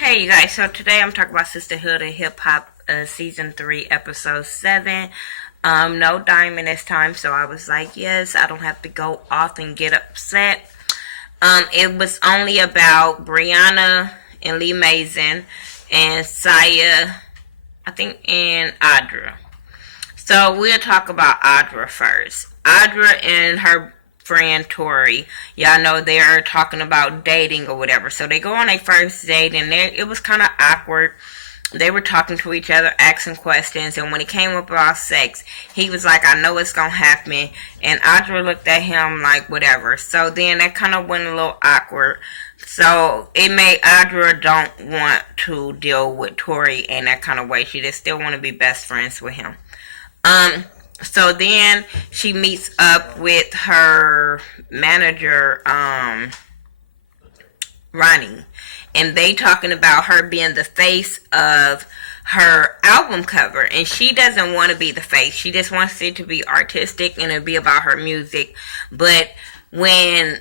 Hey you guys, so today I'm talking about Sisterhood of Hip Hop, Season 3, Episode 7. No Diamond this time, so I was like, yes, I don't have to go off and get upset. It was only about Brianna and Lee Mason and Saya, I think, and Audra. So we'll talk about Audra first. Audra and her friend Tori, y'all know they're talking about dating or whatever. So they go on a first date, and it was kind of awkward. They were talking to each other, asking questions, and when it came up about sex, he was like, I know it's gonna happen, and Audra looked at him like, whatever. So then that kind of went a little awkward. So it made Audra don't want to deal with Tori in that kind of way. She just still want to be best friends with him. Um, so then she meets up with her manager, Ronnie, and they talking about her being the face of her album cover, and she doesn't want to be the face. She just wants it to be artistic and it be about her music. But when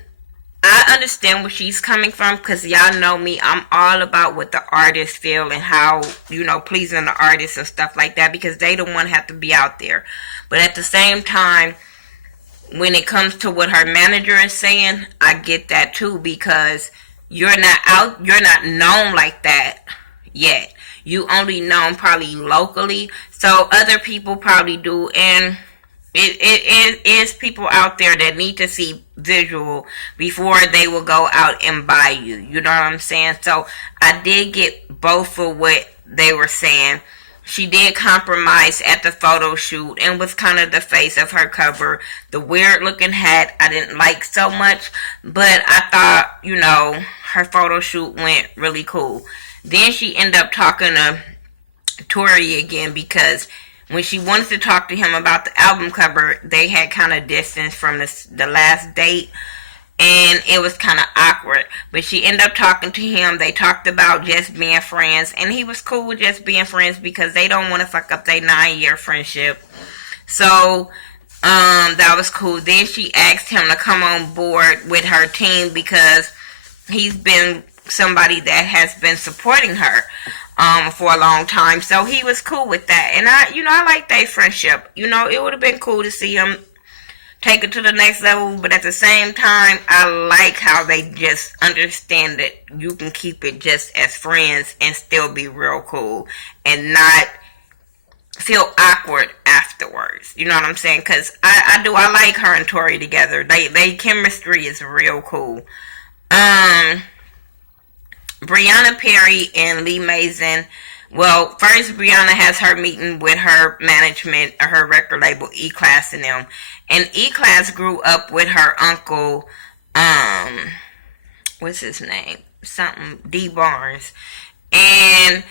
I understand where she's coming from, because y'all know me, I'm all about what the artists feel and how, pleasing the artists and stuff like that, because they don't want to have to be out there. But at the same time, when it comes to what her manager is saying, I get that too, because you're not known like that yet. You only known probably locally, so other people probably do, and it is people out there that need to see visual before they will go out and buy you. You know what I'm saying? So I did get both of what they were saying. She did compromise at the photo shoot and was kind of the face of her cover. The weird looking hat I didn't like so much, but I thought, her photo shoot went really cool. Then she ended up talking to Tori again, because when she wanted to talk to him about the album cover, they had kind of distance from the last date, and it was kind of awkward. But she ended up talking to him. They talked about just being friends, and he was cool with just being friends because they don't want to fuck up their 9-year friendship. So that was cool. Then she asked him to come on board with her team because he's been somebody that has been supporting her for a long time. So he was cool with that. And I like their friendship. It would have been cool to see him take it to the next level. But at the same time, I like how they just understand that you can keep it just as friends and still be real cool and not feel awkward afterwards. You know what I'm saying? Because I like her and Tori together. They chemistry is real cool. Brianna Perry and Lee Mason. Well, first Brianna has her meeting with her management, or her record label, E-Class and them. And E-Class grew up with her uncle, what's his name? Something, D. Barnes. And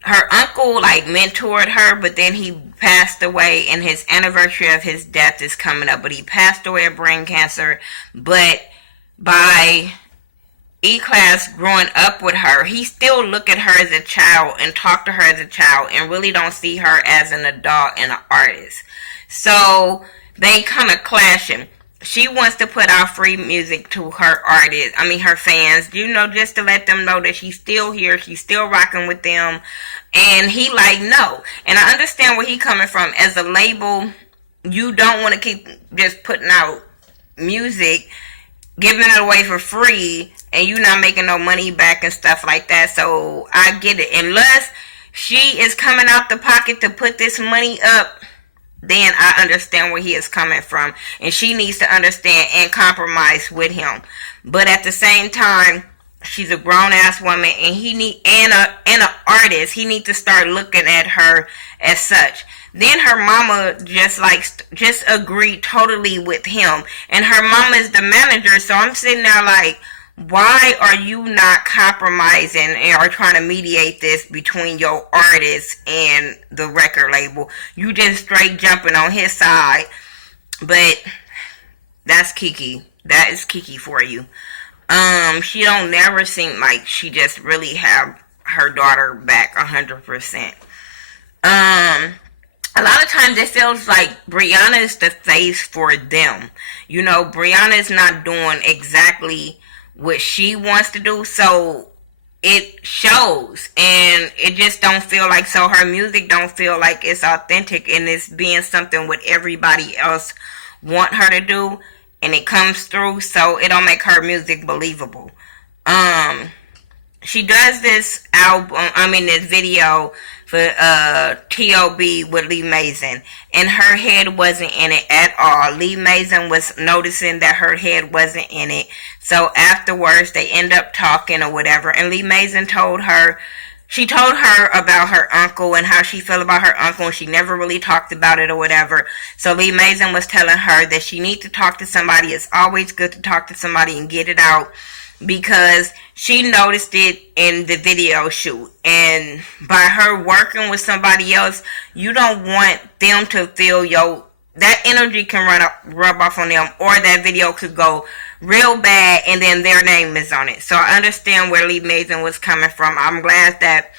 her uncle, mentored her, but then he passed away, and his anniversary of his death is coming up. But he passed away of brain cancer. But by E-Class growing up with her, he still look at her as a child and talk to her as a child and really don't see her as an adult and an artist. So they kind of clashing. She wants to put out free music to her her fans, just to let them know that she's still here, she's still rocking with them. And he no. And I understand where he coming from. As a label, you don't want to keep just putting out music, giving it away for free, and you not making no money back and stuff like that. So I get it. Unless she is coming out the pocket to put this money up, then I understand where he is coming from, and she needs to understand and compromise with him. But at the same time, she's a grown ass woman, and an artist. He needs to start looking at her as such. Then her mama just agreed totally with him, and her mama is the manager. So I'm sitting there why are you not compromising or trying to mediate this between your artist and the record label? You just straight jumping on his side. But that's Kiki. That is Kiki for you. She don't never seem like she just really have her daughter back 100%. A lot of times it feels like Brianna is the face for them. Brianna is not doing exactly what she wants to do. So it shows, and it just don't feel like, so her music don't feel like it's authentic, and it's being something what everybody else want her to do, and it comes through, so it don't make her music believable. She does this this video for T.O.B. with Lee Mason, and her head wasn't in it at all. Lee Mason was noticing that her head wasn't in it, so afterwards they end up talking or whatever, and Lee Mason told her about her uncle and how she felt about her uncle, and she never really talked about it or whatever. So Lee Mason was telling her that she needs to talk to somebody. It's always good to talk to somebody and get it out, because she noticed it in the video shoot, and by her working with somebody else, you don't want them to feel that energy can rub off on them, or that video could go real bad and then their name is on it. So I understand where Lee Mason was coming from. I'm glad that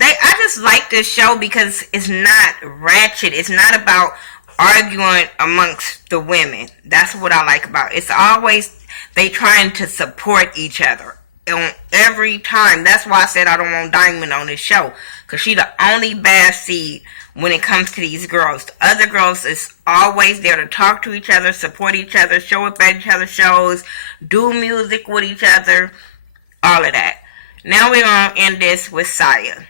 I just like this show because it's not ratchet. It's not about arguing amongst the women. That's what I like about it. It's always they trying to support each other on every time. That's why I said I don't want Diamond on this show, because she the only bad seed when it comes to these girls. The other girls is always there to talk to each other, support each other, show up at each other's shows, do music with each other, all of that. Now we're going to end this with Saya.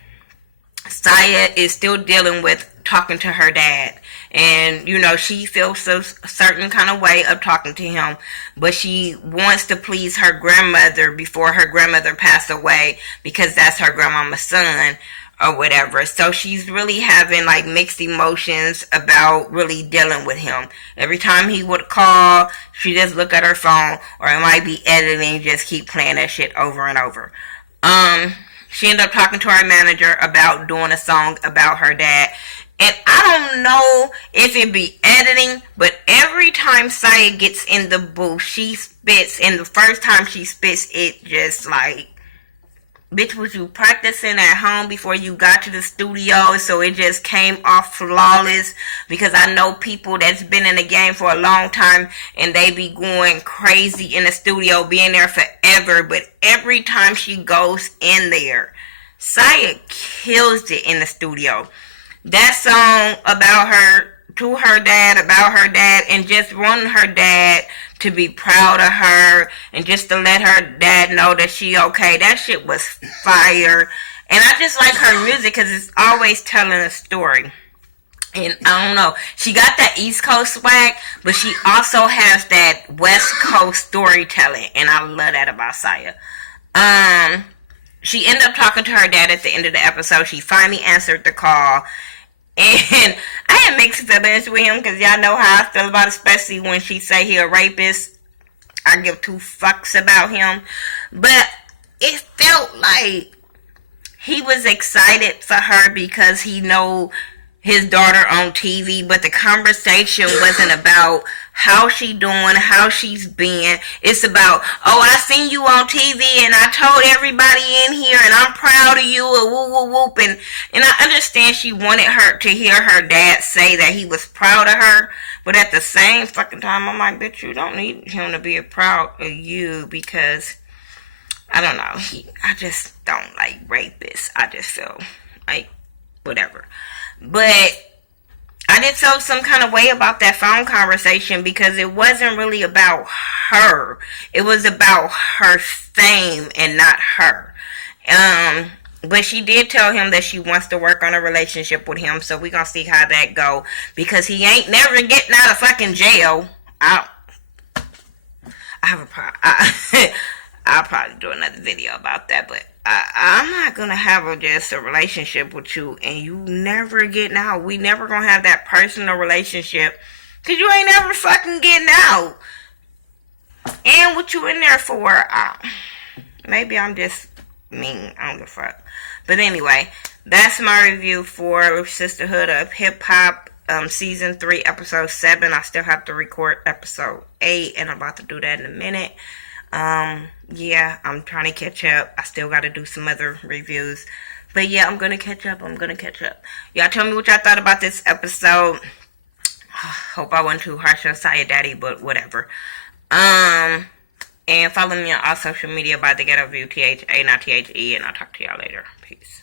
Saya is still dealing with talking to her dad. And, she feels a certain kind of way of talking to him. But she wants to please her grandmother before her grandmother passed away, because that's her grandmama's son or whatever. So she's really having like mixed emotions about really dealing with him. Every time he would call, she just look at her phone, or it might be editing, just keep playing that shit over and over. She ended up talking to her manager about doing a song about her dad. And I don't know if it be editing, but every time Saya gets in the booth, she spits. And the first time she spits, it just like, bitch, was you practicing at home before you got to the studio? So it just came off flawless, because I know people that's been in the game for a long time, and they be going crazy in the studio, being there forever. But every time she goes in there, Saya kills it in the studio. That song about her, to her dad, about her dad, and just wanting her dad to be proud of her, and just to let her dad know that she okay. That shit was fire. And I just like her music because it's always telling a story. And I don't know, she got that East Coast swag, but she also has that West Coast storytelling, and I love that about Saya. She ended up talking to her dad at the end of the episode. She finally answered the call. And I had mixed feelings with him, because y'all know how I feel about it, especially when she say he a rapist. I give two fucks about him. But it felt like he was excited for her because he know his daughter on TV, but the conversation wasn't about how she doing, how she's been. It's about, oh, I seen you on TV and I told everybody in here and I'm proud of you, and whoop, whoop, whoop. And I understand she wanted her to hear her dad say that he was proud of her, but at the same fucking time, I'm like, bitch, you don't need him to be proud of you, because, I don't know, I just don't like rapists. I just feel like, whatever. But I did feel some kind of way about that phone conversation, because it wasn't really about her. It was about her fame and not her. But she did tell him that she wants to work on a relationship with him, so we're going to see how that go, because he ain't never getting out of fucking jail. I have a problem. I'll probably do another video about that, but I'm not gonna have just a relationship with you and you never getting out. We never gonna have that personal relationship, because you ain't never fucking getting out. And what you in there for? Maybe I'm just mean. I don't give a fuck. But anyway, that's my review for Sisterhood of Hip Hop, season 3, episode 7. I still have to record episode 8, and I'm about to do that in a minute. Yeah, I'm trying to catch up. I still got to do some other reviews. But yeah, I'm going to catch up. Y'all tell me what y'all thought about this episode. Hope I wasn't too harsh on Saya Daddy, but whatever. And follow me on all social media by Thaghettoview, THA, not THE. And I'll talk to y'all later. Peace.